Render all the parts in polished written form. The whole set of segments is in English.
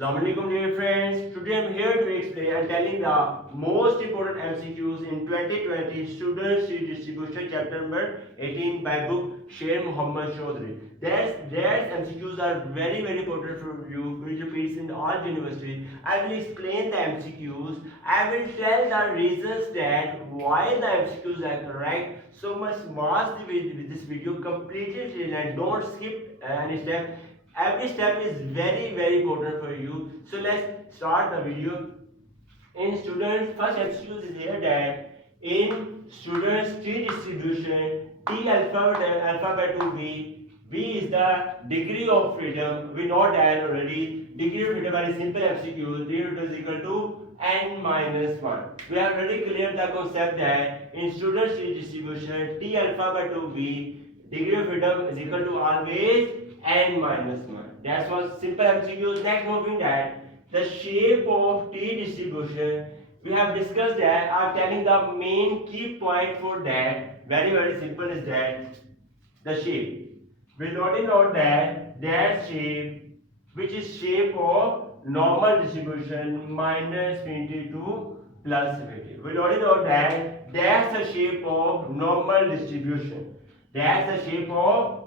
Assalamualaikum dear friends. Today I am here to explain and telling the most important MCQs in 2020 Student Seat Distribution chapter number 18 by book Sher Muhammad Chaudhary. There's MCQs are very important for you which repeats in all universities. I will explain the MCQs. I will tell the reasons that why the MCQs are correct. So must watch this video completely and don't skip any step. Every step is very important for you. So let's start the video. In students, first MCQ is here that in students T distribution, T alphabet to V is the degree of freedom. We know that already. Degree of freedom, very simple MCQ. Degree of freedom is equal to n minus 1. We have already cleared the concept that in students T distribution, T alphabet to V, degree of freedom is equal to always n minus 1. That's what simple MCQs. Next, moving that the shape of T distribution, we have discussed that. I'm telling the main key point for that. Very simple is that the shape. We already know that shape, which is shape of normal distribution minus 22 plus 50. We already know that that's the shape of normal distribution. That's the shape of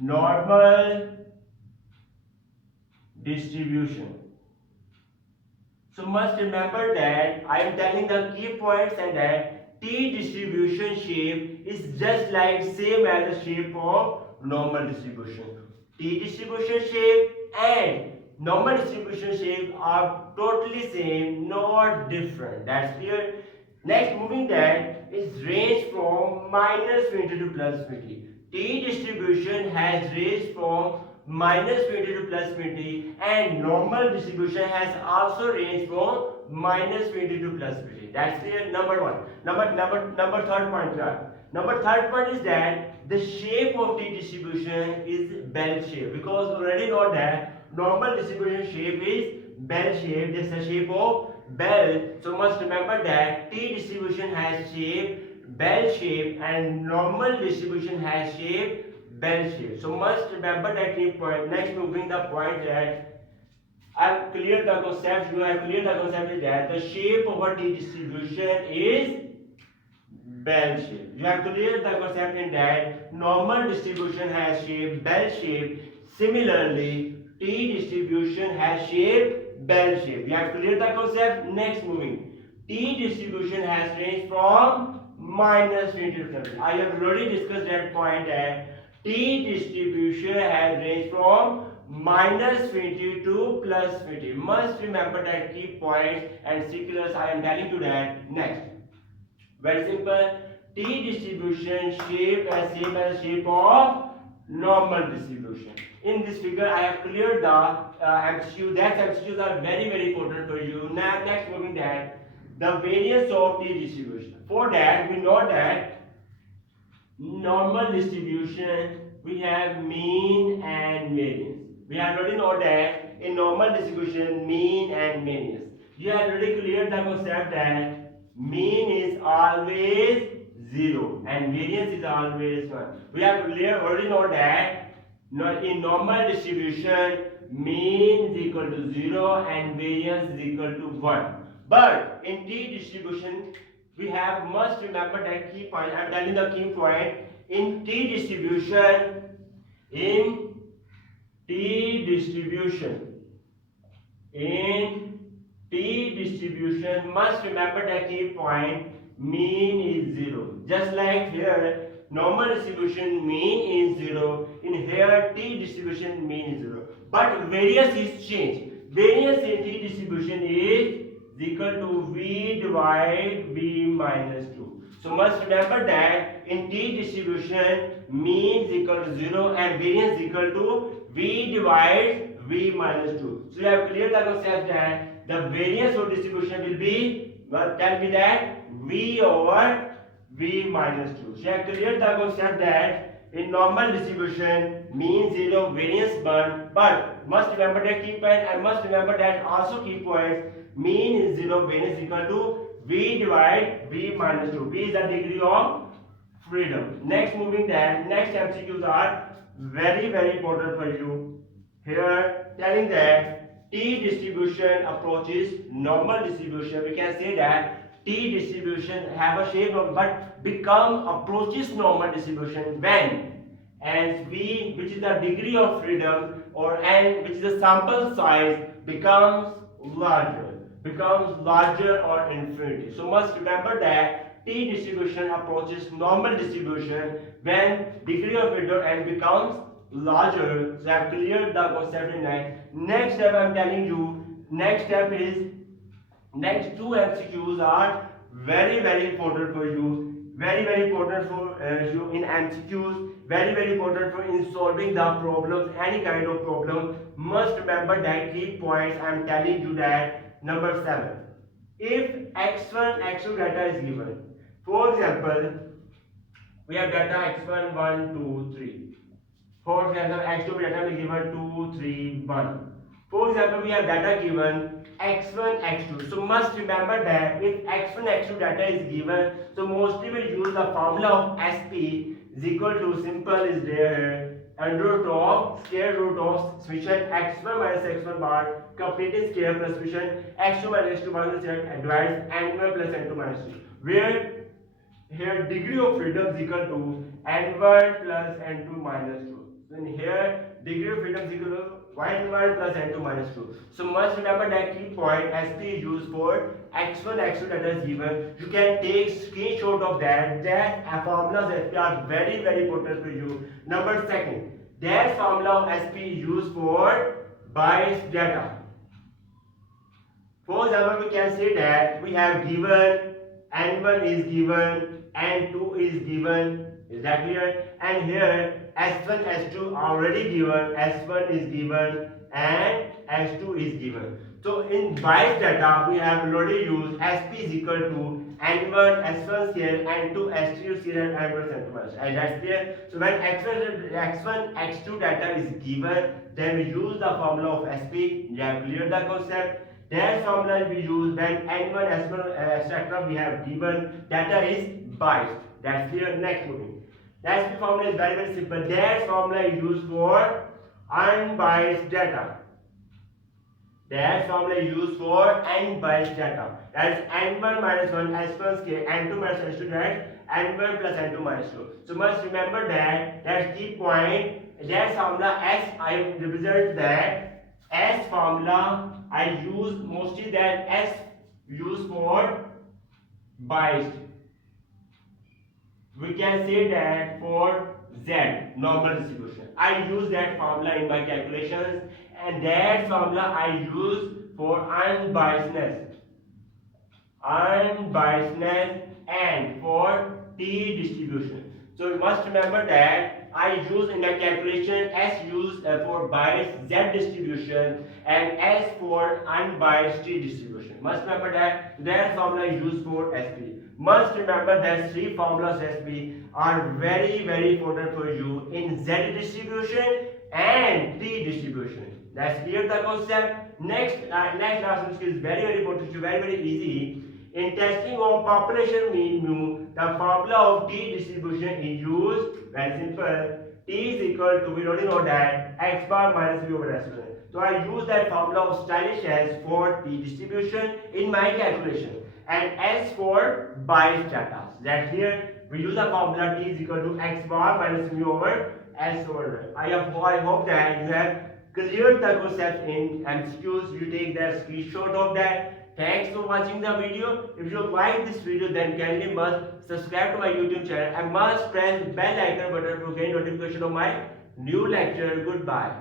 normal distribution. So must remember that I am telling the key points and that T distribution shape is just like same as the shape of normal distribution. T distribution shape and normal distribution shape are totally same, not different. That's clear. Next, moving that is range from minus 20 to plus 20. T distribution has range from minus 20 to plus 20 and normal distribution has also range from minus 20 to plus 20. That's clear. Number one. Number third point. Number third point is that the shape of T distribution is bell shape, because already know that normal distribution shape is bell shape. This is the shape of bell. So must remember that T distribution has shape bell shape and normal distribution has shape bell shape. So must remember that key point. Next, moving the point that I have cleared the concept. You have cleared the concept is that the shape of a T distribution is bell shape. You have cleared the concept in that normal distribution has shape bell shape. Similarly, T distribution has shape bell shape. You have cleared the concept. Next, moving. T distribution has range from minus 20 to 30. I have already discussed that point that T distribution has range from minus 20 to plus 20. Must remember that key points and circulars I am telling you that. Next, very simple. T distribution shape as same as shape of normal distribution. In this figure, I have cleared the MCQ. That MCQs are very important for you. Now, next, moving that the variance of T distribution. For that, we know that normal distribution we have mean and variance. We have already know that in normal distribution mean and variance. You have already cleared the concept that mean is always 0 and variance is always 1. We have already know that in normal distribution mean is equal to 0 and variance is equal to 1. But in T distribution we have must remember that key point. I am telling the key point. In T distribution must remember that key point mean is 0. Just like here normal distribution mean is 0. In here T distribution mean is 0. But variance is changed. Variance in T distribution is equal to V divide V minus 2. So must remember that in T distribution mean is equal to 0 and variance is equal to V divide V minus 2. So you have cleared the concept that the variance of distribution will be, tell me that V over V minus 2. So you have cleared the concept that in normal distribution mean 0, variance 1, but must remember that key point and must remember that also key points. Mean is 0, variance is equal to V divide V minus 2. V is the degree of freedom. Next, moving that, next MCQs are very important for you. Here, telling that T distribution approaches normal distribution, we can say that T distribution have a shape of but become approaches normal distribution when and V, which is the degree of freedom, or N, which is the sample size, becomes larger or infinity. So must remember that T distribution approaches normal distribution when degree of freedom N becomes larger. So I have cleared the concept in next. Next step I am telling you. Next step is next two MCQs are very important for you. Very important for you in MCQs. Very important for in solving the problems. Any kind of problem. Must remember that key points. I am telling you that number 7. If x1, x2 data is given. For example, we have data x1, 1, 2, 3. For example, x2 data is given 2, 3, 1. For example, we have data given x1, x2. So must remember that if x1, x2 data is given, so mostly we use the formula of SP is equal to simple is there under root of square root of summation x1 minus x1 bar completed square plus summation x2 minus x2 bar divides n1 plus n2 minus 2. Where here degree of freedom is equal to n1 plus n2 minus 2. Then here degree of freedom is equal to n1 plus n2 minus 2. So must remember that key point SP is used for x1, x2 data is given. You can take screenshot of that. That formulas SP are very important for you. Number second, that formula of SP is used for biased data. For example, we can say that we have given n1 is given, n2 is given. Is that clear? And here s1, s2 already given, s1 is given and s2 is given. So in biased data we have already used SP is equal to n1 s1 square, n2 s2 square and n1 s2 minus. And that's clear. So when x1 x2 data is given, then we use the formula of SP. We have cleared the concept. That formula we use when n1 s1 etc. we have given data is biased. That's clear. Next moving. That formula is very simple. That formula is used for unbiased data. That formula is used for unbiased data. That is n1 minus 1 s1 square, n2 minus s2, that n1 plus n2 minus 2. So must remember that that's key point. That formula S I represent that S formula I use mostly that S used for biased. We can say that for Z normal distribution. I use that formula in my calculations, and that formula I use for unbiasedness and for T distribution. So you must remember that I use in my calculation S used for biased Z distribution and S for unbiased T distribution. Must remember that formula is used for SP. Must remember that three formulas SP are very important for you in Z distribution and T distribution. That's clear the concept. Next last which is very important, very easy. In testing of population mean mu, the formula of T distribution is used. Very simple. T is equal to, we already know that x bar minus v over s square. So I use that formula of stylish S for T distribution in my calculation and S for biased data. That's here. We use the formula T is equal to x bar minus mu over s over. I hope that you have cleared the concept in MCQs. You take the screenshot of that. Thanks for watching the video. If you like this video, then kindly must subscribe to my YouTube channel and must press bell icon button to get notification of my new lecture. Goodbye.